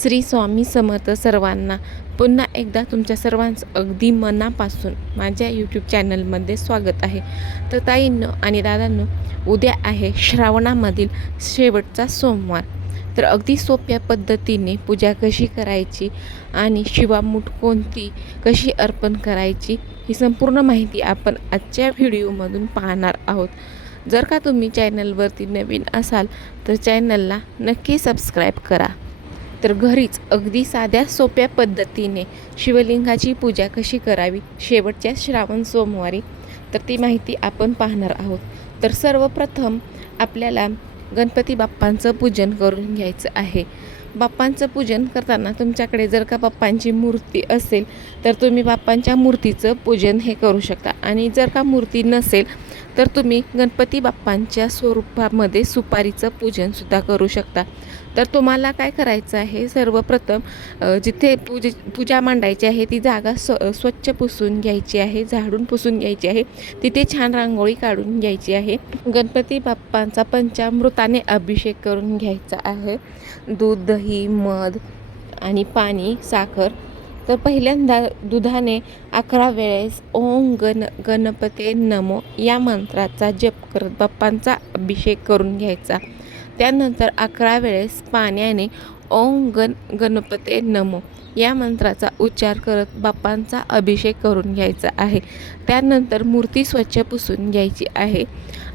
श्री स्वामी समर्थ सर्वांना पुन्हा एकदा तुमच्या सर्वांचं अगदी मनापासून माझ्या यूट्यूब चॅनलमध्ये स्वागत आहे. तर ताईंनो आणि दादांनो उद्या आहे श्रावणामधील शेवटचा सोमवार. तर अगदी सोप्या पद्धतीने पूजा कशी करायची आणि शिवामूठ कोणती कशी अर्पण करायची ही संपूर्ण माहिती आपण आजच्या व्हिडिओमधून पाहणार आहोत. जर का तुम्ही चॅनलवरती नवीन असाल तर चॅनलला नक्की सबस्क्राईब करा. तर घरीच अगदी साध्या सोप्या पद्धतीने शिवलिंगाची पूजा कशी करावी? शेवटच्या श्रावण सोमवारी तर ती माहिती आपण पाहणार आहोत. तर सर्वप्रथम आपल्याला गणपती बाप्पांचं पूजन करून घ्यायचं आहे. बाप्पांचं पूजन करताना तुमच्याकडे जर का बाप्पांची मूर्ती असेल तर तुम्ही बाप्पांच्या मूर्तीचं पूजन हे करू शकता. आणि जर का मूर्ती नसेल तर तुम्ही गणपती बाप्पांच्या स्वरूपामध्ये सुपारीचं पूजनसुद्धा करू शकता. तर तुम्हाला काय करायचं आहे? सर्वप्रथम जिथे पूजे पूजा मांडायची आहे ती जागा स्व स्वच्छ पुसून घ्यायची आहे झाडून पुसून घ्यायची आहे. तिथे छान रांगोळी काढून घ्यायची आहे. गणपती बाप्पांचा पंचामृताने अभिषेक करून घ्यायचा आहे. दूध दही मध आणि पाणी साखर तर पहिल्यांदा दुधाने अकरा वेळेस ओम गण गणपते नमो या मंत्राचा जप करत बाप्पांचा अभिषेक करून घ्यायचा. त्यानंतर अकरा वेळेस पाण्याने ओम गण गणपते नमो या मंत्राचा उच्चार करत बाप्पांचा अभिषेक करून घ्यायचा आहे. त्यानंतर मूर्ती स्वच्छ पुसून घ्यायची आहे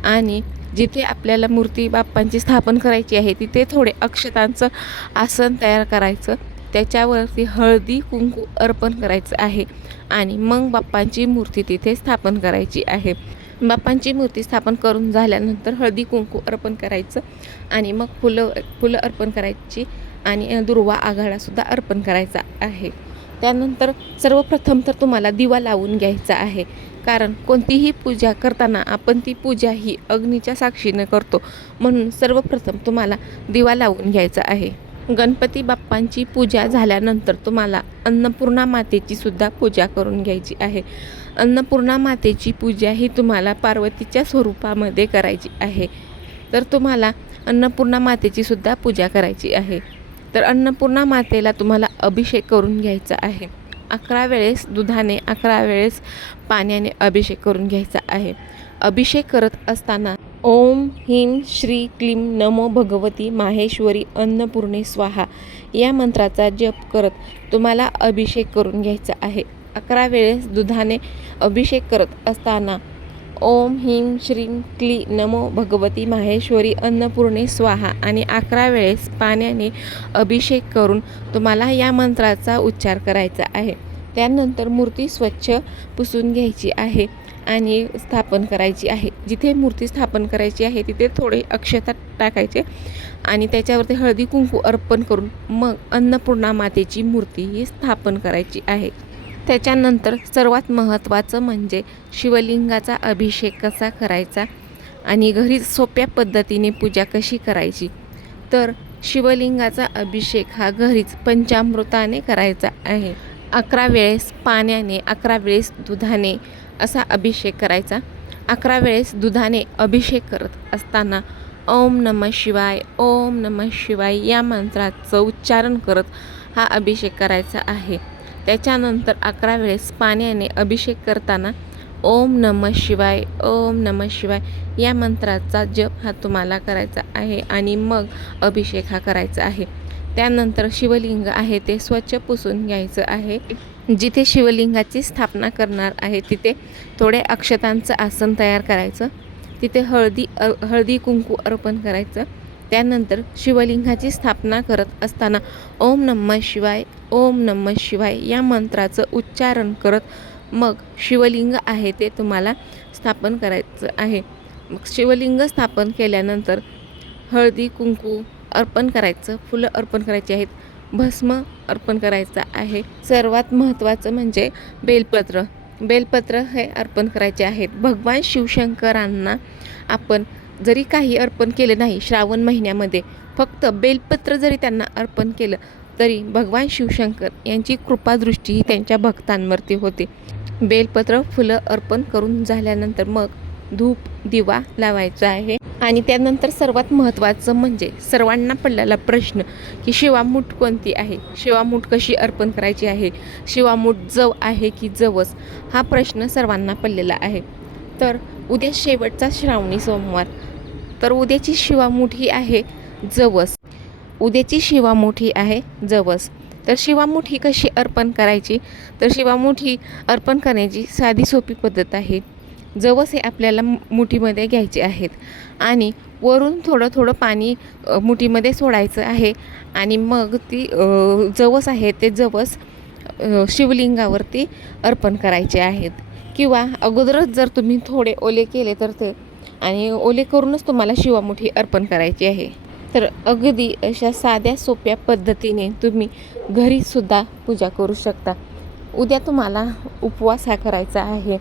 आणि जिथे आपल्याला मूर्ती बाप्पांची स्थापन करायची आहे तिथे थोडे अक्षतांचं आसन तयार करायचं. त्याच्यावरती हळदी कुंकू अर्पण करायचं आहे आणि मग बाप्पांची मूर्ती तिथे स्थापन करायची आहे. बाप्पांची मूर्ती स्थापन करून झाल्यानंतर हळदी कुंकू अर्पण करायचं आणि मग फुलं फुलं अर्पण करायची आणि दुर्वा आघाडासुद्धा अर्पण करायचा आहे. त्यानंतर सर्वप्रथम तर तुम्हाला दिवा लावून घ्यायचा आहे. कारण कोणतीही पूजा करताना आपण ती पूजा ही अग्नीच्या साक्षीने करतो. म्हणून सर्वप्रथम तुम्हाला दिवा लावून घ्यायचा आहे. गणपती बाप्पांची पूजा झाल्यानंतर तुम्हाला अन्नपूर्णा मातेची सुद्धा पूजा करून घ्यायची आहे. अन्नपूर्णा मातेची पूजा ही तुम्हाला पार्वतीच्या स्वरूपामध्ये करायची आहे. तर तुम्हाला अन्नपूर्णा मातेची सुद्धा पूजा करायची आहे. तर अन्नपूर्णा मातेला तुम्हाला अभिषेक करून घ्यायचा आहे. अकरा वेळेस दुधाने अकरा वेळेस पाण्याने अभिषेक करून घ्यायचा आहे. अभिषेक करत असताना ह्रीं श्री क्लीं नमो भगवती माहेश्वरी अन्नपूर्णे स्वाहा. या मंत्राचा जप करत तुम्हाला अभिषेक करून घ्यायचा आहे. अकरा वेळेस दुधाने अभिषेक करत असताना ओम ह्रीं श्रीं क्ली नमो भगवती माहेश्वरी अन्नपूर्णे स्वाहा आणि अकरा वेळेस पाण्याने अभिषेक करून तुम्हाला या मंत्राचा उच्चार करायचा आहे. त्यानंतर मूर्ती स्वच्छ पुसून घ्यायची आहे आणि स्थापन करायची आहे. जिथे मूर्ती स्थापन करायची आहे तिथे थोडे अक्षता टाकायचे आणि त्याच्यावरती हळदी कुंकू अर्पण करून मग अन्नपूर्णा मातेची मूर्ती ही स्थापन करायची आहे. त्याच्यानंतर सर्वात महत्त्वाचं म्हणजे शिवलिंगाचा अभिषेक कसा करायचा आणि घरी सोप्या पद्धतीने पूजा कशी करायची? तर शिवलिंगाचा अभिषेक हा घरीच पंचामृताने करायचा आहे. अकरा वेळेस पाण्याने अकरा वेळेस दुधाने असा अभिषेक करायचा. अकरा वेळेस दुधाने अभिषेक करत असताना ओम नम शिवाय ओम नम शिवाय या मंत्राचं उच्चारण करत हा अभिषेक करायचा आहे. त्याच्यानंतर अकरा वेळेस पाण्याने अभिषेक करताना ओम नम शिवाय ओम नम शिवाय या मंत्राचा जप हा तुम्हाला करायचा आहे आणि मग अभिषेक हा करायचा आहे. त्यानंतर शिवलिंग आहे ते स्वच्छ पुसून घ्यायचं आहे. जिथे शिवलिंगाची स्थापना करणार आहे तिथे थोडे अक्षतांचं आसन तयार करायचं. तिथे हळदी अ हळदी कुंकू अर्पण करायचं. त्यानंतर शिवलिंगाची स्थापना करत असताना ओम नमः शिवाय ओम नमः शिवाय या मंत्राचं उच्चारण करत मग शिवलिंग आहे ते तुम्हाला स्थापन करायचं आहे. मग शिवलिंग स्थापन केल्यानंतर हळदी कुंकू अर्पण करायचं फुलं अर्पण करायची आहेत भस्म अर्पण करायचं आहे. सर्वात महत्त्वाचं म्हणजे बेलपत्र. बेलपत्र हे अर्पण करायचे आहेत. भगवान शिवशंकरांना आपण जरी काही अर्पण केलं नाही श्रावण महिन्यामध्ये फक्त बेलपत्र जरी त्यांना अर्पण केलं तरी भगवान शिवशंकर यांची कृपादृष्टी ही त्यांच्या भक्तांवरती होते. बेलपत्र फुलं अर्पण करून झाल्यानंतर मग धूप दिवा लावायचा आहे. आणि त्यानंतर सर्वात महत्त्वाचं म्हणजे सर्वांना पडलेला प्रश्न की शिवामूठ कोणती आहे? शिवामूठ कशी अर्पण करायची आहे? शिवामूठ जव आहे की जवस? हा प्रश्न सर्वांना पडलेला आहे. तर उद्या शेवटचा श्रावणी सोमवार. तर उद्याची शिवामूठ ही आहे जवस. उद्याची शिवामूठ ही आहे जवस. तर शिवामूठ ही कशी अर्पण करायची? तर शिवामूठ ही अर्पण करण्याची साधी सोपी पद्धत आहे. जवस हे आपल्याला मुठीमध्ये घ्यायचे आहेत. आणि वरून थोडं थोडं पाणी मुठीमध्ये सोडायचं आहे. आणि मग ती जवस आहे ते जवस शिवलिंगावरती अर्पण करायचे आहेत. किंवा अगोदरच जर तुम्ही थोडे ओले केले तर ते आणि ओले करूनच तुम्हाला शिवामुठी अर्पण करायची आहे. तर अगदी अशा साध्या सोप्या पद्धतीने तुम्ही घरीसुद्धा पूजा करू शकता. उद्या तुम्हाला उपवास हा करायचा आहे.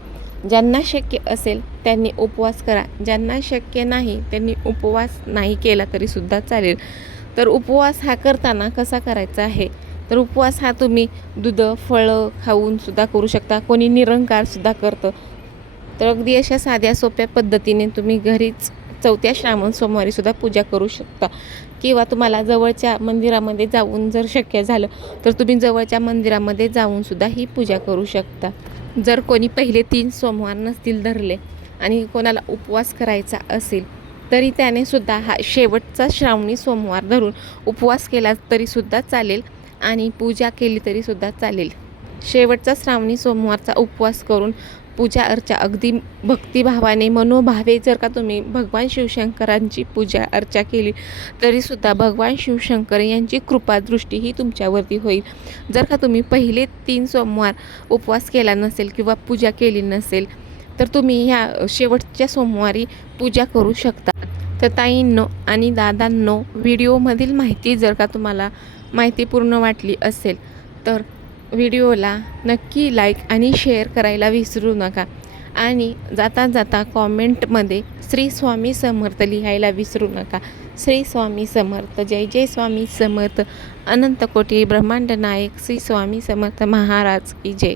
ज्यांना शक्य असेल त्यांनी उपवास करा. ज्यांना शक्य नाही त्यांनी उपवास नाही केला तरीसुद्धा चालेल. तर उपवास हा करताना कसा करायचा आहे? तर उपवास हा तुम्ही दूध फळं खाऊन सुद्धा करू शकता. कोणी निरंकारसुद्धा करतं. तर अगदी अशा साध्या सोप्या पद्धतीने तुम्ही घरीच चौथ्या श्रावण सोमवारीसुद्धा पूजा करू शकता. किंवा तुम्हाला जवळच्या मंदिरामध्ये जाऊन जर शक्य झालं तर तुम्ही जवळच्या मंदिरामध्ये जाऊन सुद्धा ही पूजा करू शकता. जर कोणी पहिले तीन सोमवार नसतील धरले आणि कोणाला उपवास करायचा असेल तरी त्याने सुद्धा हा शेवटचा श्रावणी सोमवार धरून उपवास केला तरीसुद्धा चालेल आणि पूजा केली तरीसुद्धा चालेल. शेवटचा श्रावणी सोमवारचा उपवास करून पूजा अर्चा अगदी भक्तिभावाने मनोभावे जर का तुम्ही भगवान शिवशंकरांची पूजा अर्चा केली तरीसुद्धा भगवान शिवशंकर यांची कृपादृष्टी ही तुमच्यावरती होईल. जर का तुम्ही पहिले तीन सोमवार उपवास केला नसेल किंवा पूजा केली नसेल तर तुम्ही ह्या शेवटच्या सोमवारी पूजा करू शकता. तर ताईंनो आणि दादांनो व्हिडिओमधील माहिती जर का तुम्हाला माहितीपूर्ण वाटली असेल तर व्हिडिओला नक्की लाईक आणि शेअर करायला विसरू नका. आणि जाता जाता कॉमेंटमध्ये श्री स्वामी समर्थ लिहायला विसरू नका. श्री स्वामी समर्थ जय जय स्वामी समर्थ. अनंत कोटी ब्रह्मांड नायक श्री स्वामी समर्थ महाराज की जय.